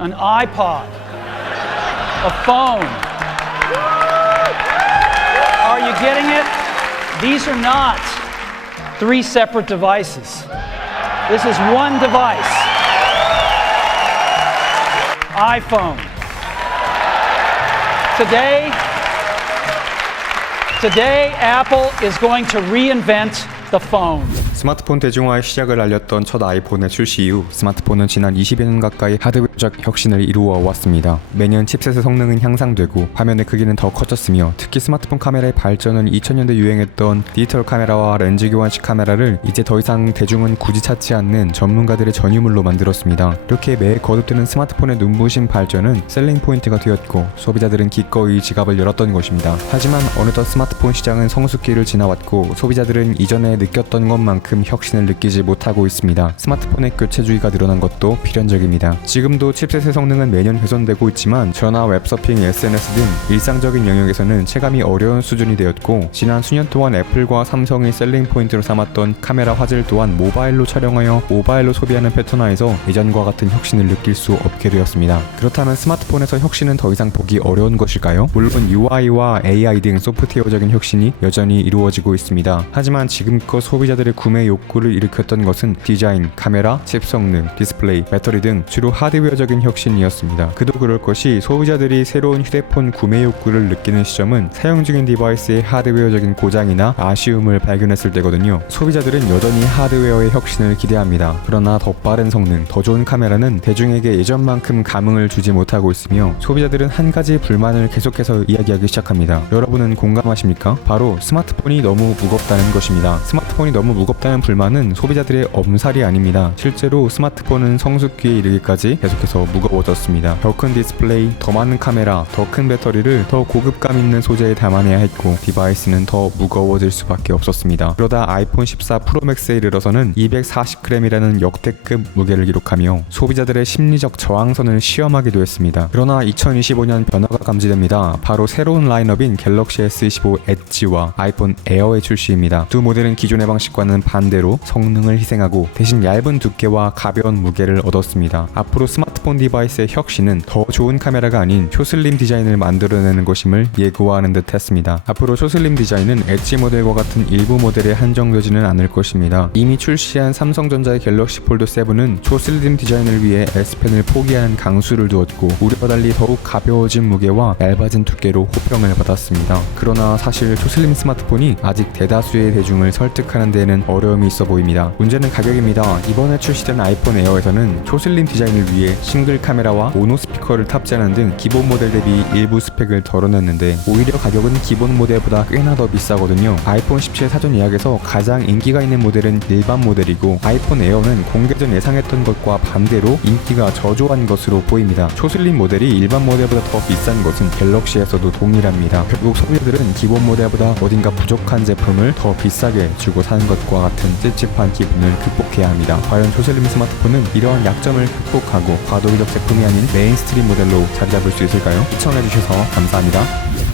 an iPod, a phone. Are you getting it? These are not three separate devices. This is one device. iPhone. Today, Apple is going to reinvent the phone. 스마트폰 대중화의 시작을 알렸던 첫 아이폰의 출시 이후 스마트폰은 지난 20여 년 가까이 하드웨어적 혁신을 이루어 왔습니다. 매년 칩셋의 성능은 향상되고 화면의 크기는 더 커졌으며 특히 스마트폰 카메라의 발전은 2000년대 유행했던 디지털 카메라와 렌즈 교환식 카메라를 이제 더 이상 대중은 굳이 찾지 않는 전문가들의 전유물로 만들었습니다. 이렇게 매해 거듭되는 스마트폰의 눈부신 발전은 셀링 포인트가 되었고 소비자들은 기꺼이 지갑을 열었던 것입니다. 하지만 어느덧 스마트폰 시장은 성숙기를 지나왔고 소비자들은 이전에 느꼈던 것만큼 혁신을 느끼지 못하고 있습니다. 스마트폰의 교체주의가 늘어난 것도 필연적입니다. 지금도 칩셋의 성능은 매년 훼손되고 있지만 전화, 웹서핑, SNS 등 일상적인 영역에서는 체감이 어려운 수준이 되었고 지난 수년 동안 애플과 삼성이 셀링 포인트로 삼았던 카메라 화질 또한 모바일로 촬영하여 모바일로 소비하는 패턴화에서 예전과 같은 혁신을 느낄 수 없게 되었습니다. 그렇다면 스마트폰에서 혁신은 더 이상 보기 어려운 것일까요? 물론 UI와 AI 등 소프트웨어적인 혁신이 여전히 이루어지고 있습니다. 하지만 지금껏 소비자들의 구매 욕구를 일으켰던 것은 디자인, 카메라, 칩 성능, 디스플레이, 배터리 등 주로 하드웨어적인 혁신이었습니다. 그도 그럴 것이 소비자들이 새로운 휴대폰 구매 욕구를 느끼는 시점은 사용 중인 디바이스의 하드웨어적인 고장이나 아쉬움을 발견했을 때거든요. 소비자들은 여전히 하드웨어의 혁신을 기대합니다. 그러나 더 빠른 성능, 더 좋은 카메라는 대중에게 예전만큼 감흥을 주지 못하고 있으며 소비자들은 한 가지 불만을 계속해서 이야기하기 시작합니다. 여러분은 공감하십니까? 바로 스마트폰이 너무 무겁다는 것입니다. 스마트폰이 너무 무겁다는 불만은 소비자들의 엄살이 아닙니다. 실제로 스마트폰은 성숙기에 이르기까지 계속해서 무거워졌습니다. 더 큰 디스플레이, 더 많은 카메라, 더 큰 배터리를 더 고급감 있는 소재에 담아내야 했고 디바이스는 더 무거워질 수밖에 없었습니다. 그러다 아이폰 14 프로맥스에 이르러서는 240g이라는 역대급 무게를 기록하며 소비자들의 심리적 저항선을 시험하기도 했습니다. 그러나 2025년 변화가 감지됩니다. 바로 새로운 라인업인 갤럭시 S25 엣지와 아이폰 에어의 출시입니다. 두 모델은 기존의 방식과는 반대로 성능을 희생하고 대신 얇은 두께와 가벼운 무게를 얻었습니다. 앞으로 스마트폰 디바이스의 혁신은 더 좋은 카메라가 아닌 초슬림 디자인을 만들어내는 것임을 예고하는 듯 했습니다. 앞으로 초슬림 디자인은 엣지 모델과 같은 일부 모델에 한정되지는 않을 것입니다. 이미 출시한 삼성전자의 갤럭시 폴드 7은 초슬림 디자인을 위해 S펜을 포기하는 강수를 두었고 우려와 달리 더욱 가벼워진 무게와 얇아진 두께로 호평을 받았습니다. 그러나 사실 초슬림 스마트폰이 아직 대다수의 대중을 설득하는 데에는 어려움이 있어 보입니다. 문제는 가격입니다. 이번에 출시된 아이폰 에어에서는 초슬림 디자인을 위해 싱글 카메라와 모노 스피커를 탑재하는 등 기본 모델 대비 일부 스펙을 덜어냈는데 오히려 가격은 기본 모델보다 꽤나 더 비싸거든요. 아이폰 17 사전 예약에서 가장 인기가 있는 모델은 일반 모델이고 아이폰 에어는 공개 전 예상했던 것과 반대로 인기가 저조한 것으로 보입니다. 초슬림 모델이 일반 모델보다 더 비싼 것은 갤럭시에서도 동일합니다. 결국 소비자들은 기본 모델보다 어딘가 부족한 제품을 더 비싸게 주고 사는 것과 같은 찝찝한 기분을 극복해야 합니다. 과연 초슬림 스마트폰은 이러한 약점을 극복하고 과도기적 제품이 아닌 메인스트림 모델로 자리 잡을 수 있을까요? 시청해주셔서 감사합니다.